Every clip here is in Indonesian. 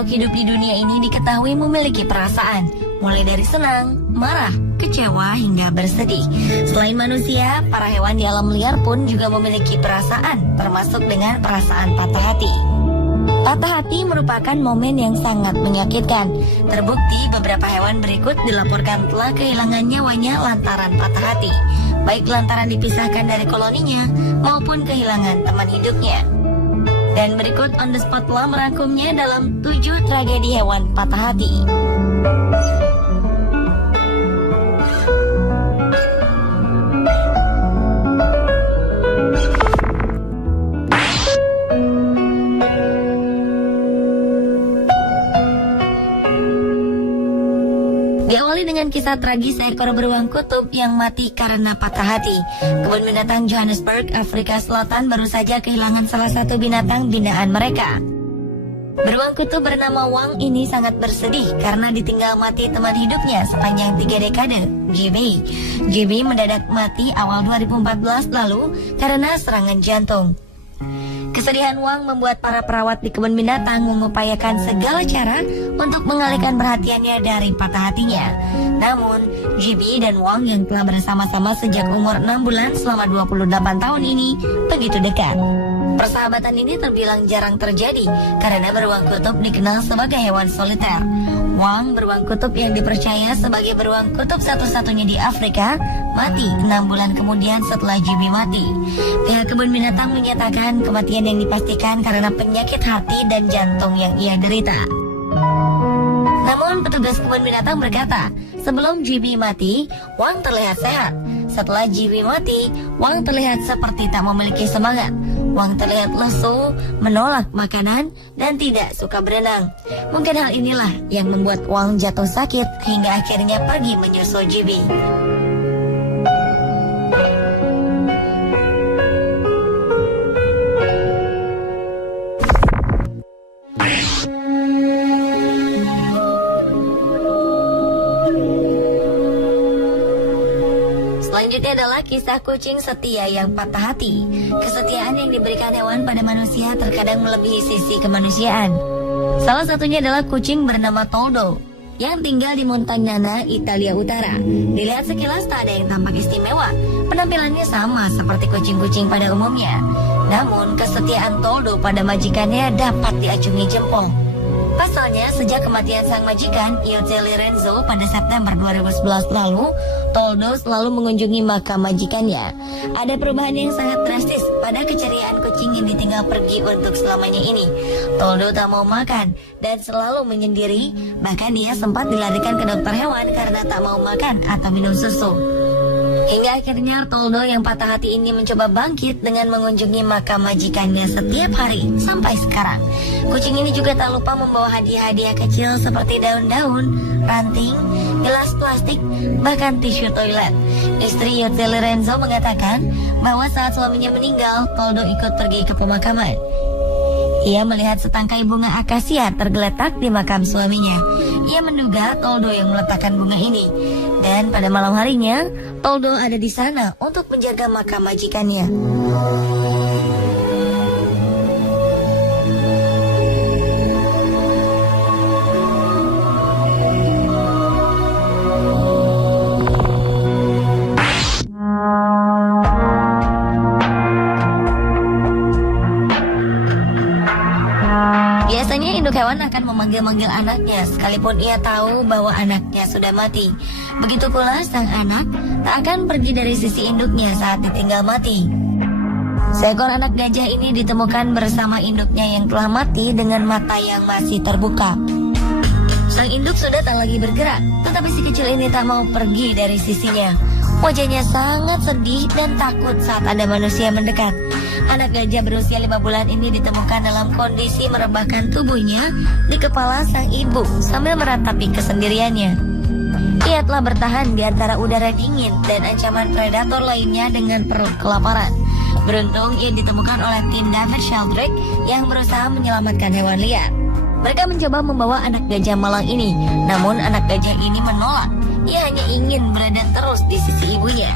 makhluk hidup di dunia ini diketahui memiliki perasaan, mulai dari senang, marah, kecewa, hingga bersedih. Selain manusia, para hewan di alam liar pun juga memiliki perasaan, termasuk dengan perasaan patah hati. Patah hati merupakan momen yang sangat menyakitkan. Terbukti beberapa hewan berikut dilaporkan telah kehilangan nyawanya lantaran patah hati, baik lantaran dipisahkan dari koloninya maupun kehilangan teman hidupnya. Dan berikut On The Spot telah merangkumnya dalam 7 tragedi hewan patah hati. Diawali dengan kisah tragis seekor beruang kutub yang mati karena patah hati. Kebun binatang Johannesburg, Afrika Selatan baru saja kehilangan salah satu binatang binaan mereka. Beruang kutub bernama Wang ini sangat bersedih karena ditinggal mati teman hidupnya sepanjang 3 dekade, JB. JB mendadak mati awal 2014 lalu karena serangan jantung. Kesedihan Wang membuat para perawat di kebun binatang mengupayakan segala cara untuk mengalihkan perhatiannya dari patah hatinya. Namun, JB dan Wang yang telah bersama-sama sejak umur 6 bulan selama 28 tahun ini begitu dekat. Persahabatan ini terbilang jarang terjadi karena beruang kutub dikenal sebagai hewan soliter. Wang, beruang kutub yang dipercaya sebagai beruang kutub satu-satunya di Afrika, mati 6 bulan kemudian setelah JB mati. Pihak kebun binatang menyatakan kematian yang dipastikan karena penyakit hati dan jantung yang ia derita. Namun petugas kebun binatang berkata, sebelum JB mati, Wang terlihat sehat. Setelah JB mati, Wang terlihat seperti tak memiliki semangat. Wang terlihat lesu, menolak makanan, dan tidak suka berenang. Mungkin hal inilah yang membuat Wang jatuh sakit hingga akhirnya pergi menyusul JB. Selanjutnya adalah kisah kucing setia yang patah hati. Kesetiaan yang diberikan hewan pada manusia terkadang melebihi sisi kemanusiaan. Salah satunya adalah kucing bernama Toldo yang tinggal di Montagnana, Italia Utara. Dilihat sekilas tak ada yang tampak istimewa. Penampilannya sama seperti kucing-kucing pada umumnya. Namun kesetiaan Toldo pada majikannya dapat diacungi jempol. Pasalnya, sejak kematian sang majikan, Jose Lorenzo pada September 2011 lalu, Toldo selalu mengunjungi makam majikannya. Ada perubahan yang sangat drastis pada keceriaan kucing yang ditinggal pergi untuk selamanya ini. Toldo tak mau makan dan selalu menyendiri, bahkan dia sempat dilarikan ke dokter hewan karena tak mau makan atau minum susu. Hingga akhirnya Toldo yang patah hati ini mencoba bangkit dengan mengunjungi makam majikannya setiap hari sampai sekarang. Kucing ini juga tak lupa membawa hadiah-hadiah kecil seperti daun-daun, ranting, gelas plastik, bahkan tisu toilet. Istri Jose Lorenzo mengatakan bahwa saat suaminya meninggal, Toldo ikut pergi ke pemakaman. Ia melihat setangkai bunga akasia tergeletak di makam suaminya. Ia menduga Toldo yang meletakkan bunga ini. Dan pada malam harinya, Toldo ada di sana untuk menjaga makam majikannya. Biasanya induk hewan akan memanggil-manggil anaknya sekalipun ia tahu bahwa anaknya sudah mati. Begitu pula sang anak tak akan pergi dari sisi induknya saat ditinggal mati. Seekor anak gajah ini ditemukan bersama induknya yang telah mati dengan mata yang masih terbuka. Sang induk sudah tak lagi bergerak, tetapi si kecil ini tak mau pergi dari sisinya. Wajahnya sangat sedih dan takut saat ada manusia mendekat. Anak gajah berusia 5 bulan ini ditemukan dalam kondisi merebahkan tubuhnya di kepala sang ibu sambil meratapi kesendiriannya. Ia telah bertahan di antara udara dingin dan ancaman predator lainnya dengan perut kelaparan. Beruntung ia ditemukan oleh tim David Sheldrake yang berusaha menyelamatkan hewan liar. Mereka mencoba membawa anak gajah malang ini, namun anak gajah ini menolak. Ia hanya ingin berada terus di sisi ibunya.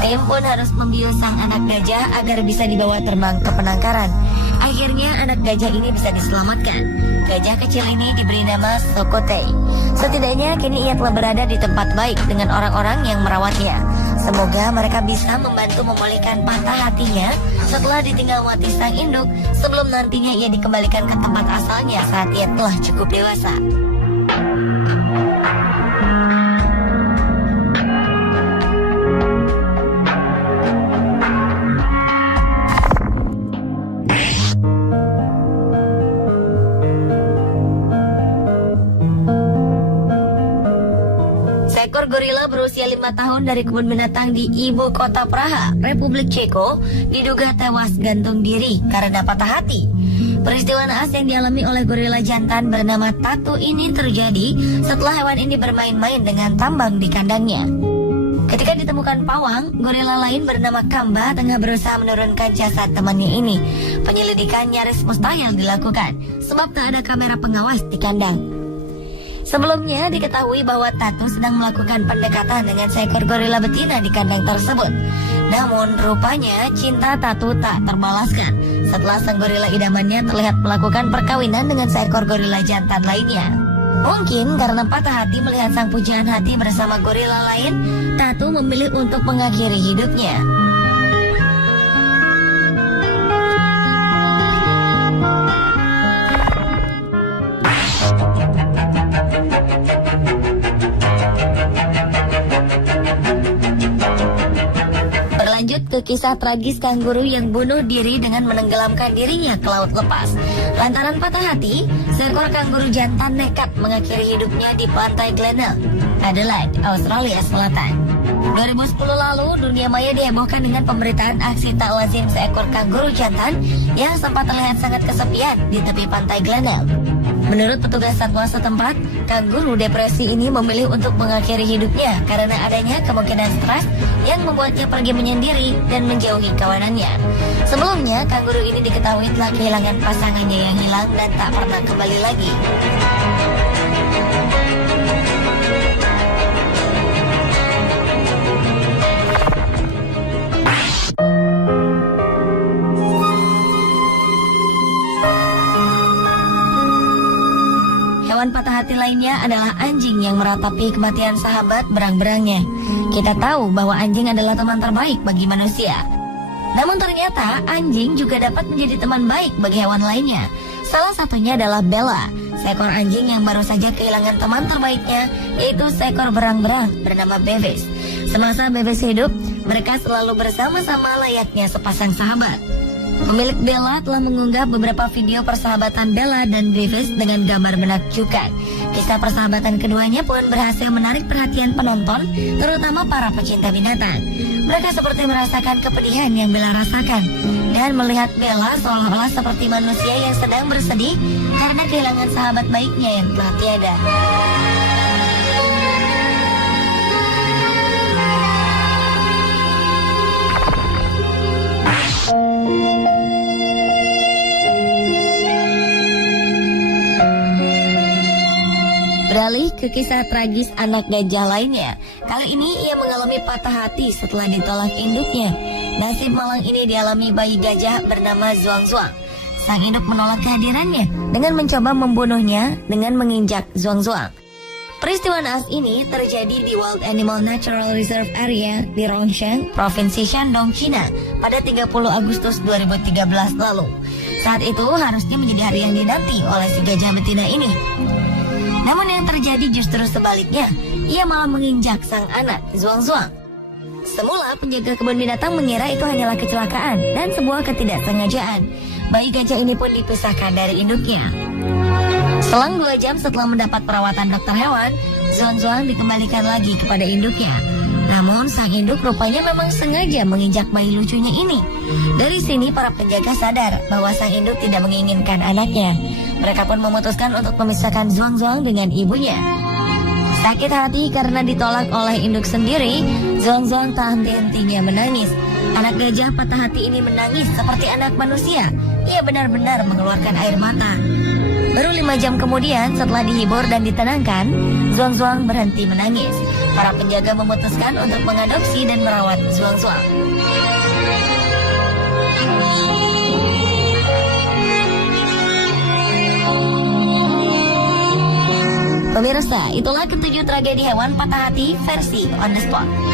Tim pun harus membius sang anak gajah agar bisa dibawa terbang ke penangkaran. Akhirnya anak gajah ini bisa diselamatkan. Gajah kecil ini diberi nama Sokotei. Setidaknya kini ia telah berada di tempat baik dengan orang-orang yang merawatnya. Semoga mereka bisa membantu memulihkan patah hatinya setelah ditinggal mati sang induk, sebelum nantinya ia dikembalikan ke tempat asalnya saat ia telah cukup dewasa. Seekor gorila berusia 5 tahun dari kebun binatang di ibu kota Praha, Republik Ceko, diduga tewas gantung diri karena patah hati. Peristiwa naas yang dialami oleh gorila jantan bernama Tatu ini terjadi setelah hewan ini bermain-main dengan tambang di kandangnya. Ketika ditemukan pawang, gorila lain bernama Kamba tengah berusaha menurunkan jasad temannya ini. Penyelidikan nyaris mustahil dilakukan sebab tak ada kamera pengawas di kandang. Sebelumnya diketahui bahwa Tatu sedang melakukan pendekatan dengan seekor gorila betina di kandang tersebut. Namun rupanya cinta Tatu tak terbalaskan setelah sang gorila idamannya terlihat melakukan perkawinan dengan seekor gorila jantan lainnya. Mungkin karena patah hati melihat sang pujaan hati bersama gorila lain, Tatu memilih untuk mengakhiri hidupnya. Berlanjut ke kisah tragis kanguru yang bunuh diri dengan menenggelamkan dirinya ke laut lepas. Lantaran patah hati, seekor kanguru jantan nekat mengakhiri hidupnya di pantai Glenelg, Adelaide, Australia Selatan. 2010 lalu, dunia maya dihebohkan dengan pemberitaan aksi tak lazim seekor kanguru jantan yang sempat terlihat sangat kesepian di tepi pantai Glenelg. Menurut petugas satwa setempat, kanguru depresi ini memilih untuk mengakhiri hidupnya karena adanya kemungkinan stres yang membuatnya pergi menyendiri dan menjauhi kawanannya. Sebelumnya, kanguru ini diketahui telah kehilangan pasangannya yang hilang dan tak pernah kembali lagi. Hewan patah hati lainnya adalah anjing yang meratapi kematian sahabat berang-berangnya. Kita tahu bahwa anjing adalah teman terbaik bagi manusia. Namun ternyata anjing juga dapat menjadi teman baik bagi hewan lainnya. Salah satunya adalah Bella, seekor anjing yang baru saja kehilangan teman terbaiknya, yaitu seekor berang-berang bernama Bevis. Semasa Bevis hidup, mereka selalu bersama-sama layaknya sepasang sahabat. Pemilik Bella telah mengunggah beberapa video persahabatan Bella dan Bevis dengan gambar menakjubkan. Kisah persahabatan keduanya pun berhasil menarik perhatian penonton, terutama para pecinta binatang. Mereka seperti merasakan kepedihan yang Bella rasakan dan melihat Bella seolah-olah seperti manusia yang sedang bersedih karena kehilangan sahabat baiknya yang telah tiada. Beralih ke kisah tragis anak gajah lainnya. Kali ini ia mengalami patah hati setelah ditolak induknya. Nasib malang ini dialami bayi gajah bernama Zuang Zuang. Sang induk menolak kehadirannya dengan mencoba membunuhnya dengan menginjak Zuang Zuang. Peristiwa naas ini terjadi di Wild Animal Natural Reserve Area di Rongsheng, Provinsi Shandong, China pada 30 Agustus 2013 lalu. Saat itu harusnya menjadi hari yang dinanti oleh si gajah betina ini. Namun yang terjadi justru sebaliknya, ia malah menginjak sang anak, Zuang Zuang. Semula penjaga kebun binatang mengira itu hanyalah kecelakaan dan sebuah ketidaksengajaan. Bayi gajah ini pun dipisahkan dari induknya. Selang 2 jam setelah mendapat perawatan dokter hewan, Zuang Zuang dikembalikan lagi kepada induknya. Namun sang induk rupanya memang sengaja menginjak bayi lucunya ini. Dari sini para penjaga sadar bahwa sang induk tidak menginginkan anaknya. Mereka pun memutuskan untuk memisahkan Zuang Zuang dengan ibunya. Sakit hati karena ditolak oleh induk sendiri, Zuang Zuang tak henti-hentinya menangis. Anak gajah patah hati ini menangis seperti anak manusia. ia benar-benar mengeluarkan air mata. Baru 5 jam kemudian setelah dihibur dan ditenangkan, Zuang-Zuang berhenti menangis. Para penjaga memutuskan untuk mengadopsi dan merawat Zuang-Zuang. Pemirsa, itulah ketujuh tragedi hewan patah hati versi On The Spot.